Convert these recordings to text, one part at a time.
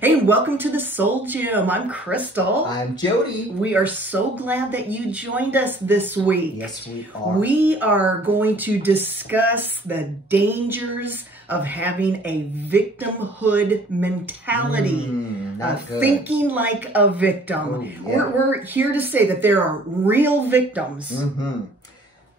Hey, welcome to the Soul Gym. I'm Crystal. I'm Jody. We are so glad that you joined us this week. Yes, we are. We are going to discuss the dangers of having a victimhood mentality, thinking like a victim. Oh, yeah. We're here to say that there are real victims.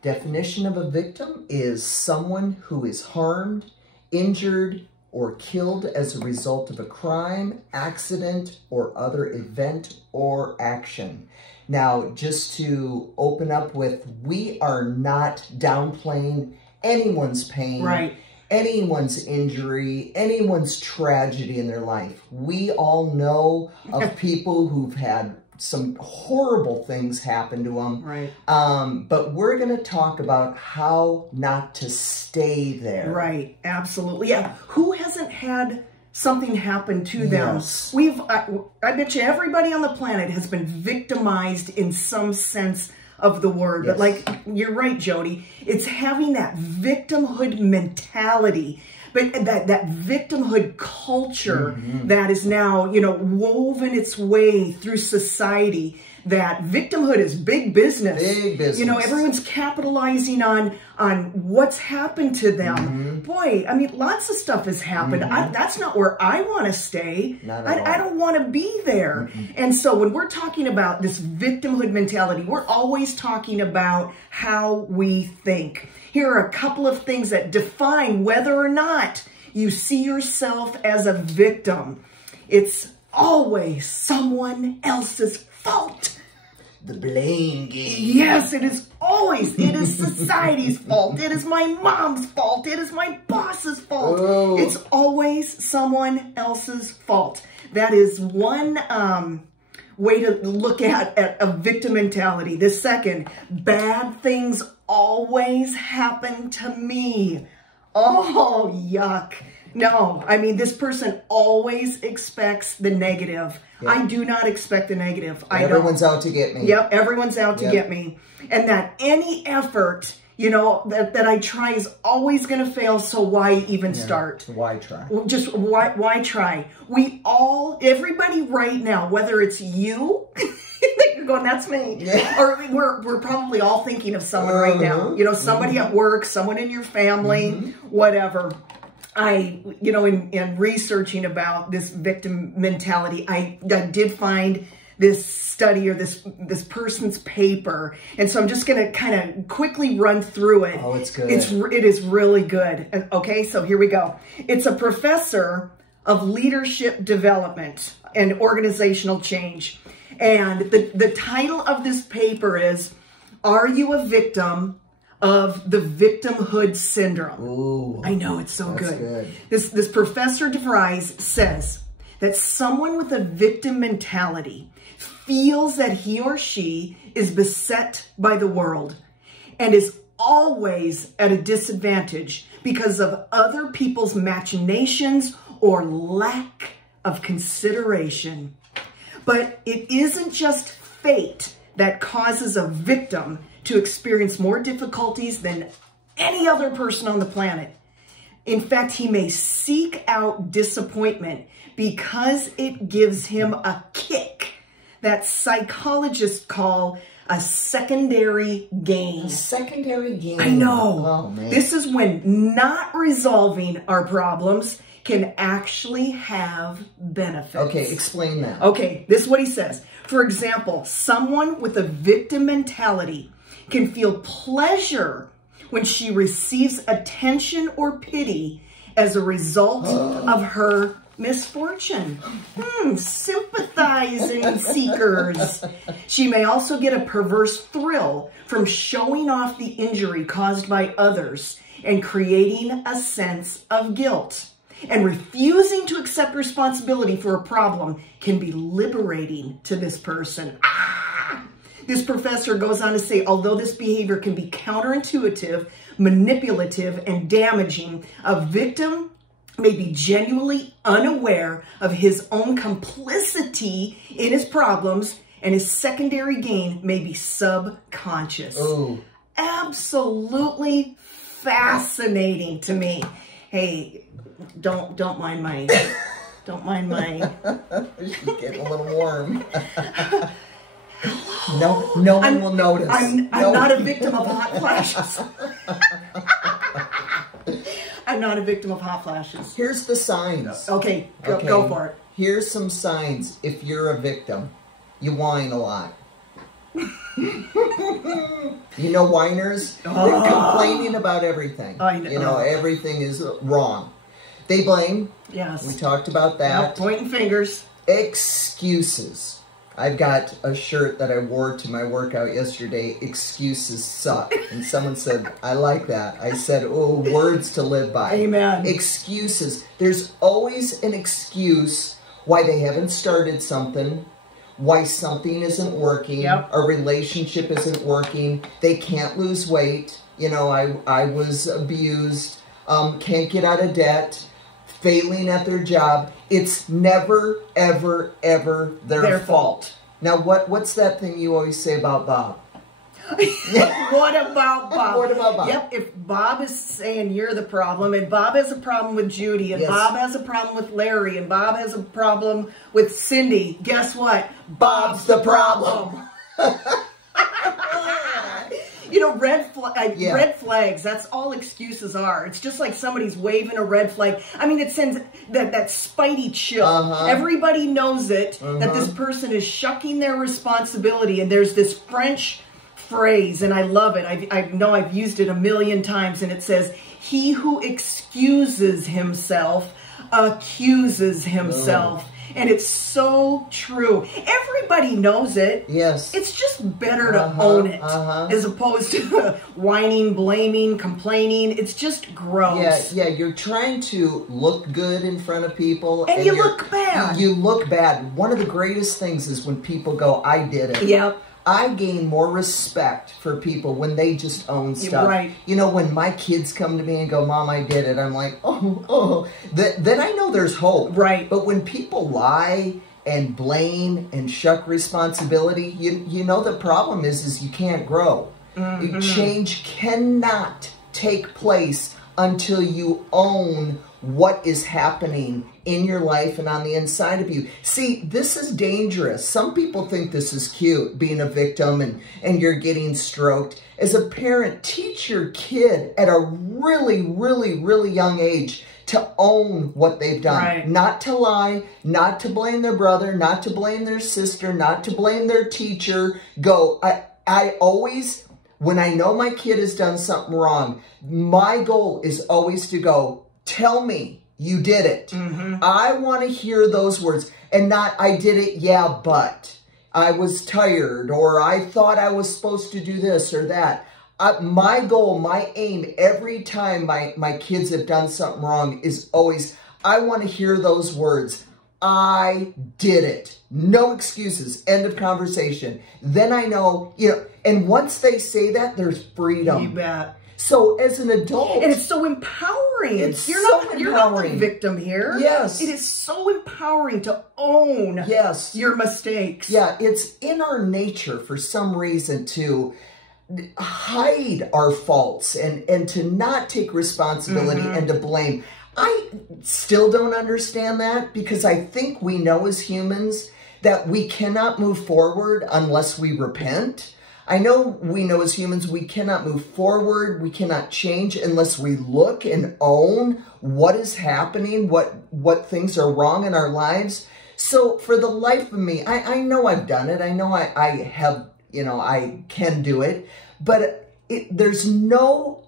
Definition of a victim is someone who is harmed, injured, or killed as a result of a crime, accident, or other event or action. Now, just to open up with, we are not downplaying anyone's pain, Right. anyone's injury, anyone's tragedy in their life. We all know of people who've had some horrible things happen to them. Right. But we're going to talk about how not to stay there. Right, absolutely. Yeah, who hasn't had something happen to them? Yes. I bet you everybody on the planet has been victimized in some sense of the word. Yes. But like, you're right, Jody, it's having that victimhood mentality. But that victimhood culture that is now, woven its way through society, that victimhood is big business. Big business. Everyone's capitalizing on what's happened to them. Boy, I mean, lots of stuff has happened. That's not where I want to stay. Not at all. I don't want to be there. And so when we're talking about this victimhood mentality, we're always talking about how we think. Here are a couple of things that define whether or not you see yourself as a victim. It's always someone else's fault. The blame game. Yes, it is always. It is society's fault. It is my mom's fault. It is my boss's fault. Oh. It's always someone else's fault. That is one way to look at a victim mentality. The second, bad things always happen to me. Oh, yuck. No, I mean, this person always expects the negative. Yeah. I do not expect the negative. Everyone's out to get me. Yep, everyone's out to get me. And that any effort, that I try is always going to fail, so why even start? Why try? Just why try? Everybody right now, whether it's you, you're going, that's me. Yeah. Or we're probably all thinking of someone right now. Somebody at work, someone in your family, whatever. In researching about this victim mentality, I did find this study or this person's paper. And so I'm just going to kind of quickly run through it. Oh, it's good. It is really good. Okay, so here we go. It's a professor of leadership development and organizational change. And the title of this paper is, Are You a Victim of the Victimhood Syndrome? Ooh, I know, it's so that's good. This Professor DeVries says that someone with a victim mentality feels that he or she is beset by the world and is always at a disadvantage because of other people's machinations or lack of consideration. But it isn't just fate that causes a victim to experience more difficulties than any other person on the planet. In fact, he may seek out disappointment because it gives him a kick that psychologists call a secondary gain. A secondary gain. I know. Oh, man. This is when not resolving our problems can actually have benefits. Okay, explain that. Okay, this is what he says. For example, someone with a victim mentality can feel pleasure when she receives attention or pity as a result of her misfortune. Sympathizing seekers. She may also get a perverse thrill from showing off the injury caused by others and creating a sense of guilt. And refusing to accept responsibility for a problem can be liberating to this person. This professor goes on to say, although this behavior can be counterintuitive, manipulative, and damaging, a victim may be genuinely unaware of his own complicity in his problems, and his secondary gain may be subconscious. Oh. Absolutely fascinating to me. Hey, don't mind my Don't mind my... She's getting a little warm. No one will notice. I'm not a victim of hot flashes. I'm not a victim of hot flashes. Here's the signs. Okay, go for it. Here's some signs if you're a victim. You whine a lot. You know whiners? They're complaining about everything. I know. You know, everything is wrong. They blame. Yes. We talked about that. Pointing fingers. Excuses. I've got a shirt that I wore to my workout yesterday. Excuses suck. And someone said, I like that. I said, oh, words to live by. Amen. Excuses. There's always an excuse why they haven't started something, why something isn't working, a relationship isn't working, they can't lose weight. You know, I was abused, can't get out of debt, failing at their job. It's never, ever, ever their fault. Now, what's that thing you always say about Bob? What about Bob? What about Bob? Yep, if Bob is saying you're the problem, and Bob has a problem with Judy, and Bob has a problem with Larry, and Bob has a problem with Cindy, guess what? Bob's the problem. You know, red flags, that's all excuses are. It's just like somebody's waving a red flag. I mean, it sends that spidey chill. Everybody knows it, that this person is shucking their responsibility, and there's this French phrase, and I love it. I know I've used it a million times, and it says, he who excuses himself accuses himself. And it's so true. Everybody knows it. Yes. It's just better to own it as opposed to whining, blaming, complaining. It's just gross. Yeah, you're trying to look good in front of people. And you look bad. You look bad. One of the greatest things is when people go, I did it. Yep. I gain more respect for people when they just own stuff. Right. You know, when my kids come to me and go, Mom, I did it, I'm like, oh. Then I know there's hope. Right. But when people lie and blame and shuck responsibility, you know the problem is you can't grow. Change cannot take place until you own what is happening in your life and on the inside of you. See, this is dangerous. Some people think this is cute, being a victim and you're getting stroked. As a parent, teach your kid at a really, really, really young age to own what they've done. Right. Not to lie, not to blame their brother, not to blame their sister, not to blame their teacher. I always, when I know my kid has done something wrong, my goal is always to go, tell me you did it. I want to hear those words and not, I did it, yeah, but I was tired, or I thought I was supposed to do this or that. My goal, my aim every time my kids have done something wrong is always, I want to hear those words. I did it. No excuses. End of conversation. Then I know, you know, and once they say that, there's freedom. You bet. So as an adult, and it's so empowering. You're not the victim here. Yes. It is so empowering to own your mistakes. Yeah, it's in our nature for some reason to hide our faults and to not take responsibility and to blame. I still don't understand that, because I think we know as humans that we cannot move forward unless we repent. I know we know as humans we cannot move forward, we cannot change unless we look and own what is happening, what things are wrong in our lives. So for the life of me, I know I've done it. I know I have, you know, I can do it. But there's no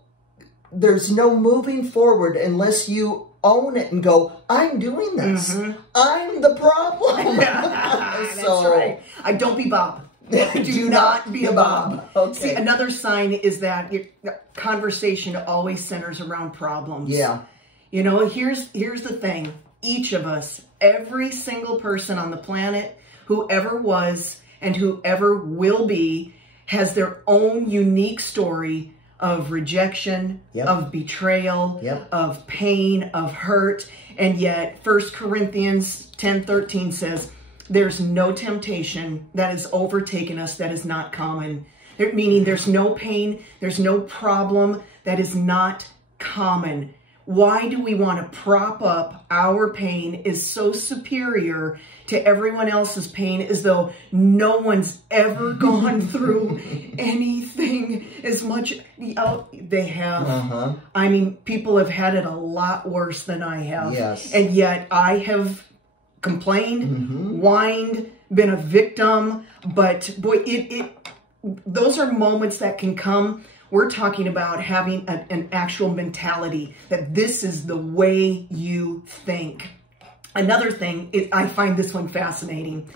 moving forward unless you own it and go, I'm doing this. I'm the problem. That's right. Don't be Bob. Do not be a Bob. Okay. See, another sign is that your conversation always centers around problems. Yeah. You know, here's the thing. Each of us, every single person on the planet, whoever was and whoever will be, has their own unique story of rejection, of betrayal, of pain, of hurt. And yet 1 Corinthians 10:13 says, there's no temptation that has overtaken us that is not common. Meaning there's no pain, there's no problem that is not common. Why do we want to prop up our pain is so superior to everyone else's pain, as though no one's ever gone through anything as much they have. I mean, people have had it a lot worse than I have. Yes. And yet I have complained, whined, been a victim, but boy, those are moments that can come. We're talking about having an actual mentality that this is the way you think. Another thing, I find this one fascinating.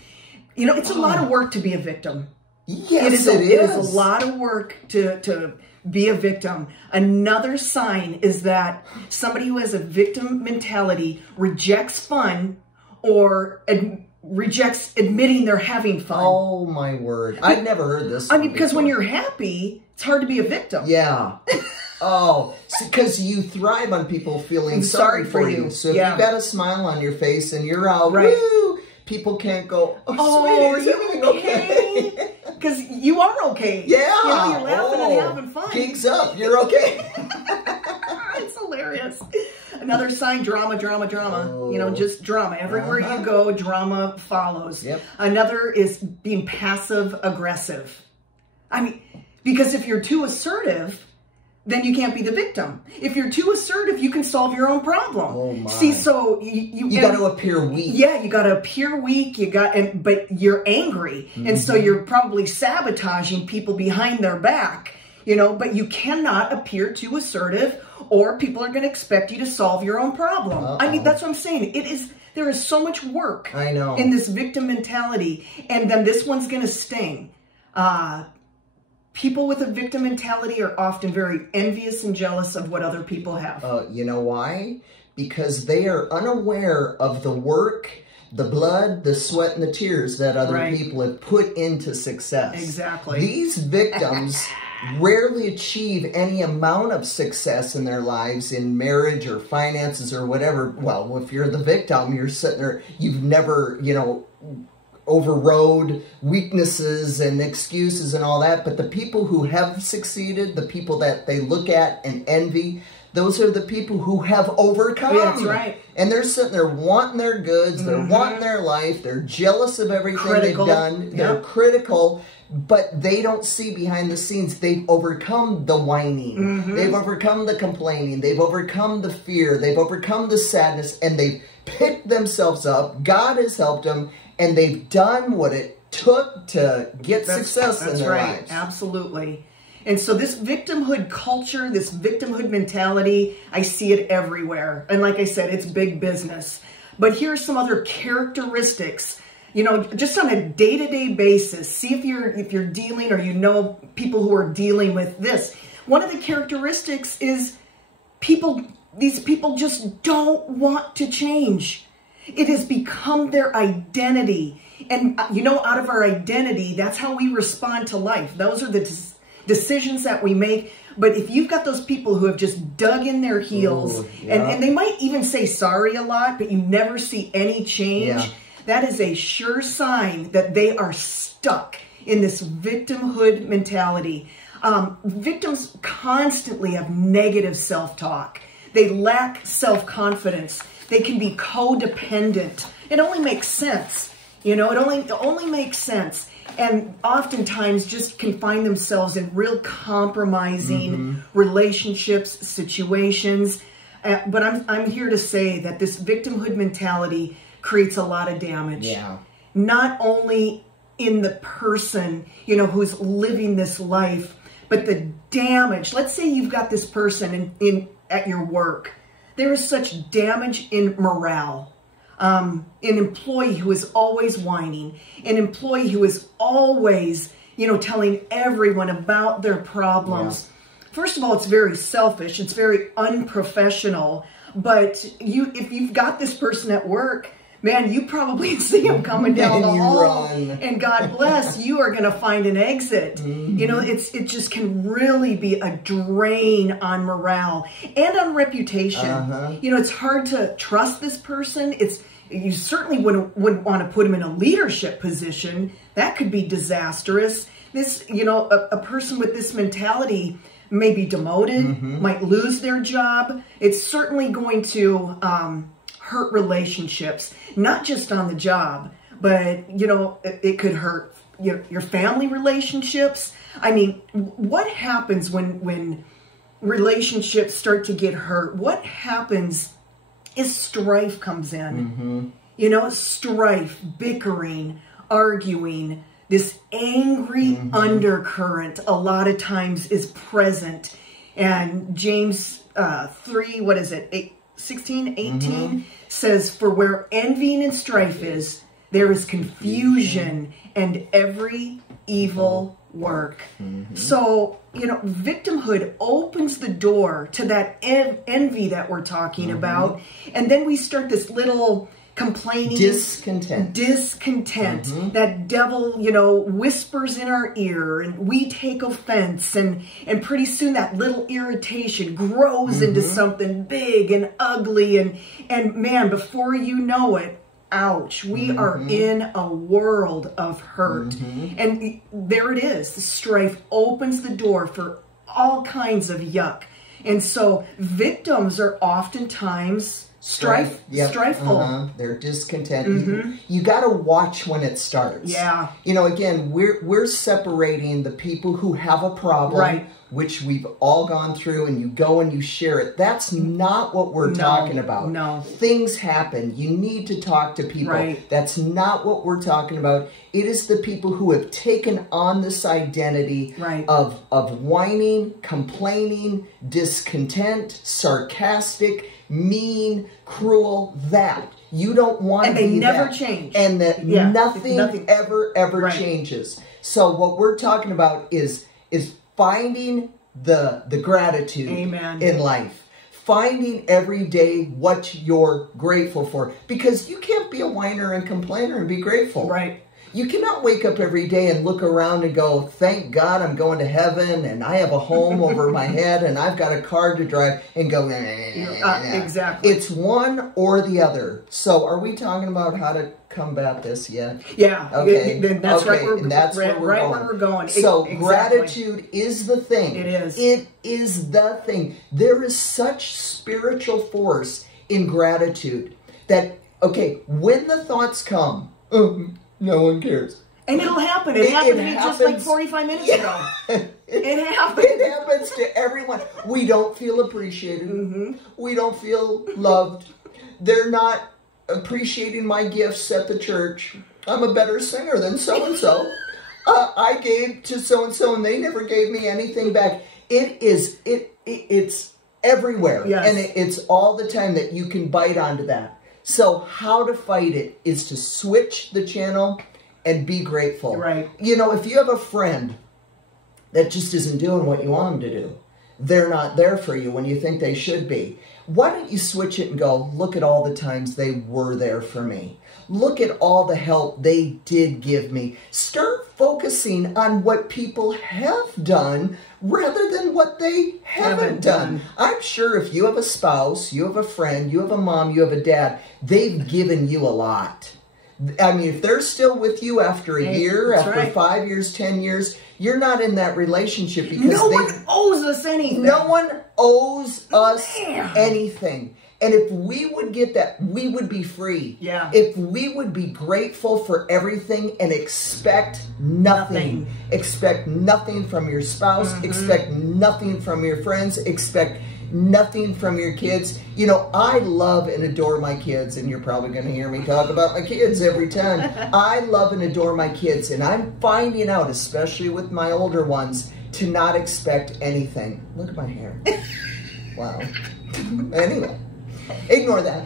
You know, it's a lot of work to be a victim. Yes, it is a lot of work to be a victim. Another sign is that somebody who has a victim mentality rejects fun or rejects admitting they're having fun. Oh, my word. I've never heard this. I mean, because when you're happy, it's hard to be a victim. Yeah. Oh, because you thrive on people feeling sorry for you. So if you've got a smile on your face and you're out, woo, people can't go, oh, sweetie, is everything okay? Because you are okay. Yeah. You know, you're laughing and having fun. Gigs up. You're okay. It's hilarious. Another sign, drama, drama, drama. Oh. You know, just drama. Everywhere you go, drama follows. Yep. Another is being passive aggressive. I mean, because if you're too assertive, then you can't be the victim. If you're too assertive, you can solve your own problem. Oh my. See, so you got to appear weak. Yeah, you got to appear weak. But you're angry, and so you're probably sabotaging people behind their back. You know, but you cannot appear too assertive, or people are going to expect you to solve your own problem. I mean, that's what I'm saying. There is so much work. I know. In this victim mentality, and then this one's going to sting. People with a victim mentality are often very envious and jealous of what other people have. You know why? Because they are unaware of the work, the blood, the sweat, and the tears that other people have put into success. Exactly. These victims rarely achieve any amount of success in their lives, in marriage or finances or whatever. Well, if you're the victim, you're sitting there, you've never, you know, overrode weaknesses and excuses and all that. But the people who have succeeded, the people that they look at and envy, those are the people who have overcome. Yeah, that's right. And they're sitting there wanting their goods, they're wanting their life, they're jealous of everything they've done, they're critical, but they don't see behind the scenes. They've overcome the whining, they've overcome the complaining, they've overcome the fear, they've overcome the sadness, and they've picked themselves up. God has helped them, and they've done what it took to get success in their lives. Absolutely. And so this victimhood culture, this victimhood mentality, I see it everywhere. And like I said, it's big business. But here's some other characteristics, you know, just on a day-to-day basis. See if you're dealing, or you know people who are dealing with this. One of the characteristics is these people just don't want to change. It has become their identity. And, you know, out of our identity, that's how we respond to life. Those are the decisions that we make. But if you've got those people who have just dug in their heels, and they might even say sorry a lot, but you never see any change, that is a sure sign that they are stuck in this victimhood mentality. Victims constantly have negative self-talk. They lack self-confidence. They can be codependent. It only makes sense. You know, it only makes sense. And oftentimes just can find themselves in real compromising relationships, situations. But I'm here to say that this victimhood mentality creates a lot of damage. Yeah. Not only in the person, you know, who's living this life, but the damage. Let's say you've got this person at your work. There is such damage in morale. An employee who is always whining, an employee who is always, you know, telling everyone about their problems. First of all, it's very selfish. It's very unprofessional. But if you've got this person at work, man, you probably see them coming down the hall, and God bless, you are going to find an exit. You know, it just can really be a drain on morale and on reputation. You know, it's hard to trust this person. You certainly wouldn't want to put him in a leadership position. That could be disastrous. This, you know, a person with this mentality may be demoted, might lose their job. It's certainly going to hurt relationships, not just on the job, but, you know, it could hurt your family relationships. I mean, what happens when relationships start to get hurt? What happens is strife comes in. You know, strife, bickering, arguing, this angry undercurrent a lot of times is present. And James 3, what is it, 16, 18 says, for where envying and strife is, there is confusion and every evil work. So, you know, victimhood opens the door to that envy that we're talking about. And then we start this little complaining, discontent. That devil, you know, whispers in our ear, and we take offense, and pretty soon that little irritation grows into something big and ugly, and man, before you know it, ouch, we are in a world of hurt. And there it is. The strife opens the door for all kinds of yuck. And so victims are oftentimes strifeful. They're discontent. You got to watch when it starts. Yeah. You know, again, we're separating the people who have a problem, which we've all gone through, and you go and you share it. That's not what we're talking about. No. Things happen. You need to talk to people. That's not what we're talking about. It is the people who have taken on this identity of whining, complaining, discontent, sarcastic, mean, cruel, that. You don't want to be that. And they never change. And that nothing ever changes. So what we're talking about is finding the gratitude in life. Finding every day what you're grateful for. Because you can't be a whiner and complainer and be grateful. You cannot wake up every day and look around and go, thank God I'm going to heaven, and I have a home over my head, and I've got a car to drive, and go, exactly. It's one or the other. So are we talking about how to combat this yet? Yeah. Okay. That's right. That's where we're going. So gratitude is the thing. It is. It is the thing. There is such spiritual force in gratitude that, okay, when the thoughts come, no one cares. And it'll happen. It happened to me just like 45 minutes ago. It happens. It happens to everyone. We don't feel appreciated. We don't feel loved. They're not appreciating my gifts at the church. I'm a better singer than so-and-so. I gave to so-and-so and they never gave me anything back. It's everywhere. And it's all the time that you can bite onto that. So how to fight it is to switch the channel and be grateful. You know, if you have a friend that just isn't doing what you want them to do, they're not there for you when you think they should be, why don't you switch it and go, look at all the times they were there for me. Look at all the help they did give me. Start focusing on what people have done rather than what they haven't done. I'm sure if you have a spouse, you have a friend, you have a mom, you have a dad, they've given you a lot. I mean, if they're still with you after a year, after 5 years, 10 years, you're not in that relationship because no one owes us anything. No one owes us anything. And if we would get that, we would be free. If we would be grateful for everything and expect nothing. Expect nothing from your spouse. Expect nothing from your friends. Expect nothing from your kids. You know, I love and adore my kids, and you're probably going to hear me talk about my kids every time. I love and adore my kids, and I'm finding out, especially with my older ones, to not expect anything. Look at my hair. Wow. Anyway. Ignore that.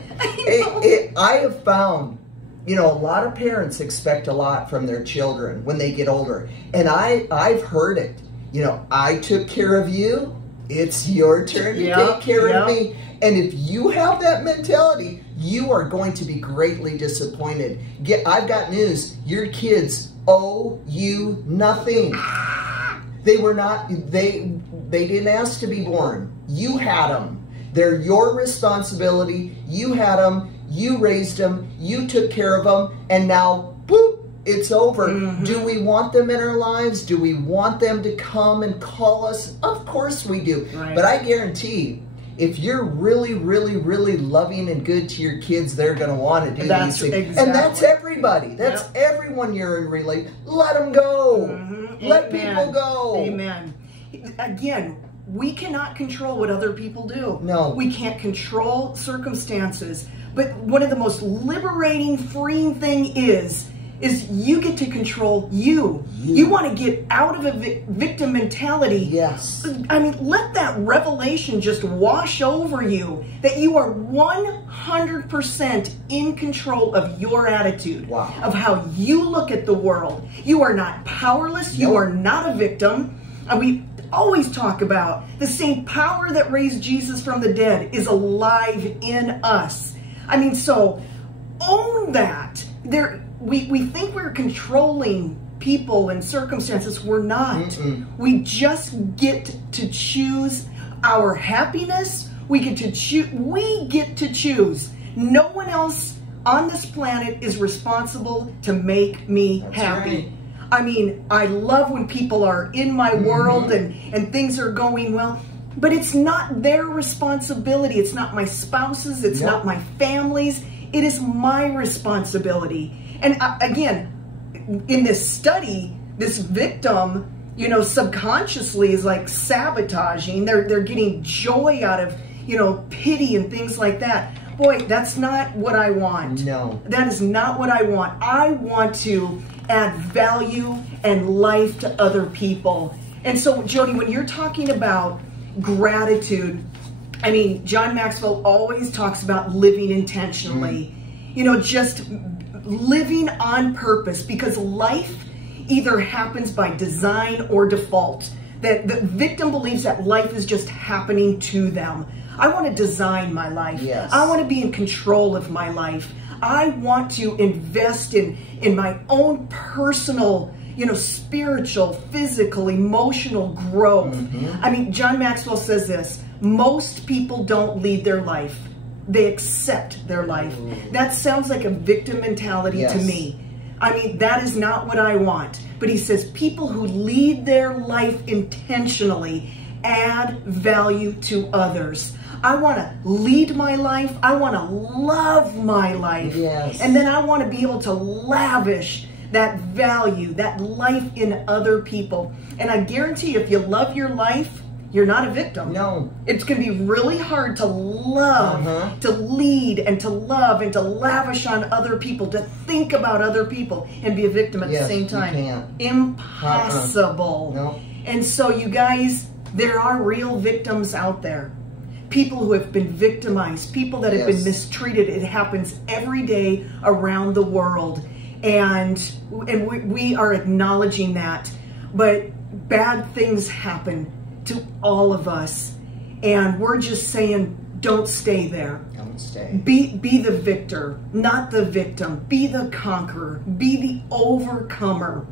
I have found, you know, a lot of parents expect a lot from their children when they get older. And I've heard it. You know, I took care of you. It's your turn to take care of me. And if you have that mentality, you are going to be greatly disappointed. I've got news. Your kids owe you nothing. They were not, they didn't ask to be born. You had them. They're your responsibility. You had them. You raised them. You took care of them. And now, boop, It's over. Do we want them in our lives? Do we want them to come and call us? Of course we do. Right. But I guarantee, if you're really, really, really loving and good to your kids, they're going to want to do these things. Exactly. And that's everybody. That's everyone you're in relation. Let them go. Let people go. Amen. Again, we cannot control what other people do. No. We can't control circumstances. But one of the most liberating, freeing thing is you get to control you. You want to get out of a victim mentality. Yes. I mean, let that revelation just wash over you that you are 100% in control of your attitude, of how you look at the world. You are not powerless. You are not a victim. And we always talk about the same power that raised Jesus from the dead is alive in us. I mean, so own that. We think we're controlling people and circumstances. We're not. We just get to choose our happiness. We get to choose. No one else on this planet is responsible to make me happy. Right. I mean, I love when people are in my world and things are going well, but it's not their responsibility. It's not my spouse's. It's not my family's. It is my responsibility. And again, in this study, this victim, you know, subconsciously is like sabotaging. They're getting joy out of, you know, pity and things like that. Boy, that's not what I want. No. That is not what I want. I want to add value and life to other people. And so, Jody, when you're talking about gratitude, I mean, John Maxwell always talks about living intentionally. You know, just living on purpose, because life either happens by design or default. That the victim believes that life is just happening to them. I want to design my life. Yes. I want to be in control of my life. I want to invest in my own personal, you know, spiritual, physical, emotional growth. I mean, John Maxwell says this: most people don't lead their life. They accept their life. That sounds like a victim mentality to me. I mean, that is not what I want. But he says people who lead their life intentionally add value to others. I want to lead my life. I want to love my life. And then I want to be able to lavish that value, that life in other people. And I guarantee if you love your life, you're not a victim. No. It's going to be really hard to love, to lead, and to love, and to lavish on other people, to think about other people, and be a victim at the same time. You can't. Impossible. No. And so, you guys, there are real victims out there. People who have been victimized, people that have been mistreated. It happens every day around the world. And we are acknowledging that. But bad things happen to all of us, and we're just saying, don't stay there. Don't stay. Be the victor, not the victim. Be the conqueror. Be the overcomer.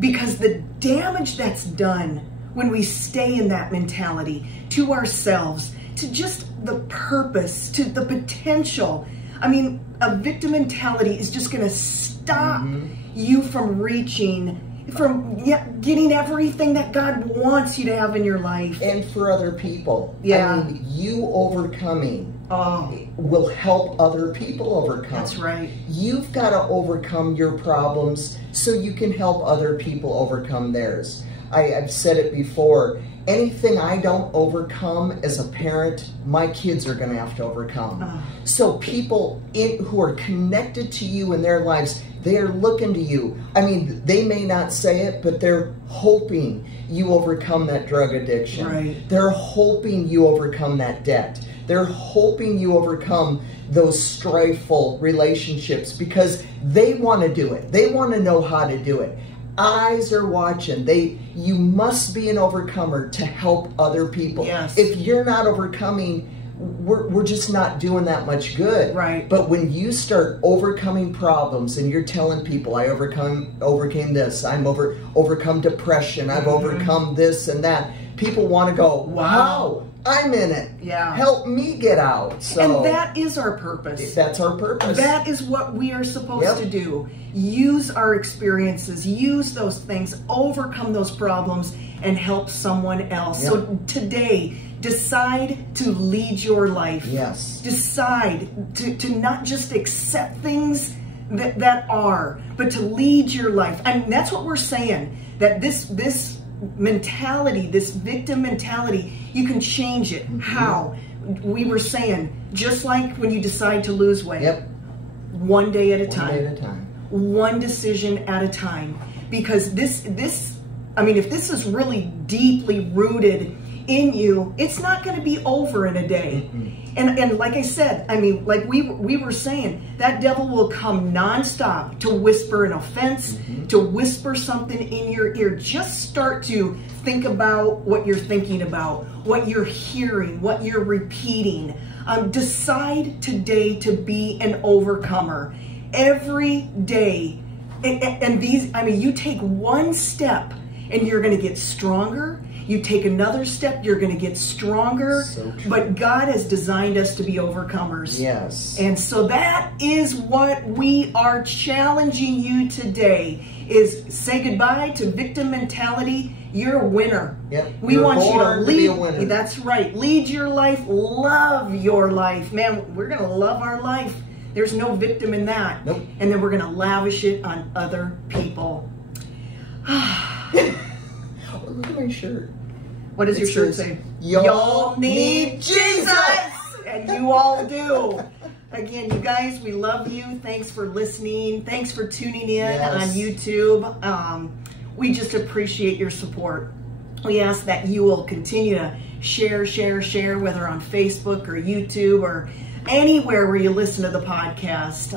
Because the damage that's done when we stay in that mentality to ourselves, to just the purpose, to the potential. I mean, a victim mentality is just going to stop you from reaching, from getting everything that God wants you to have in your life. And for other people. I mean, you overcoming will help other people overcome. That's right. You've got to overcome your problems so you can help other people overcome theirs. I've said it before. Anything I don't overcome as a parent, my kids are going to have to overcome. So people who are connected to you in their lives, they are looking to you. I mean, they may not say it, but they're hoping you overcome that drug addiction. Right. They're hoping you overcome that debt. They're hoping you overcome those strifeful relationships because they want to do it. They want to know how to do it. Eyes are watching. You must be an overcomer to help other people. Yes. If you're not overcoming, we're just not doing that much good. Right. But when you start overcoming problems and you're telling people, I overcame this, I'm overcome depression, I've overcome this and that, people want to go, wow, I'm in it. Yeah. Help me get out. So, and that is our purpose. That's our purpose. That is what we are supposed to do. Use our experiences, use those things, overcome those problems, and help someone else. Yep. So today, decide to lead your life. Yes. Decide to not just accept things that are, but to lead your life. And that's what we're saying, that this mentality, this victim mentality, you can change it. How? We were saying, just like when you decide to lose weight. Yep. One day at a time. One day at a time. One decision at a time. Because I mean, if this is really deeply rooted in you, it's not going to be over in a day. And like I said, I mean, like we were saying, that devil will come nonstop to whisper an offense, to whisper something in your ear. Just start to think about what you're thinking about, what you're hearing, what you're repeating. Decide today to be an overcomer. Every day. And these, I mean, you take one step and you're going to get stronger. You take another step, you're going to get stronger. So true. But God has designed us to be overcomers. Yes. And so that is what we are challenging you today, is say goodbye to victim mentality. You're a winner. Yep. We want you to lead. Be a winner. That's right. Lead your life. Love your life. Man, we're going to love our life. There's no victim in that. Nope. And then we're going to lavish it on other people. Look at my shirt. What does your shirt say? Y'all need Jesus! And you all do. Again, you guys, we love you. Thanks for listening. Thanks for tuning in on YouTube. We just appreciate your support. We ask that you will continue to share, whether on Facebook or YouTube or anywhere where you listen to the podcast.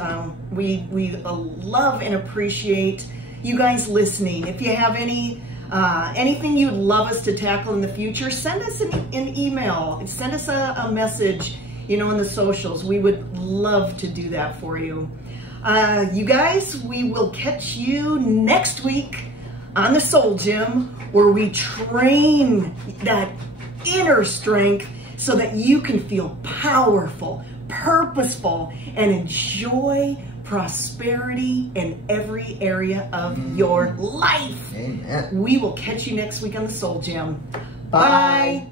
We love and appreciate you guys listening. If you have anything you'd love us to tackle in the future, send us an email. Send us a message, in the socials. We would love to do that for you. You guys, we will catch you next week on the Soul Gym, where we train that inner strength so that you can feel powerful, purposeful, and enjoy prosperity in every area of your life. Amen. We will catch you next week on the Soul Gym. Bye.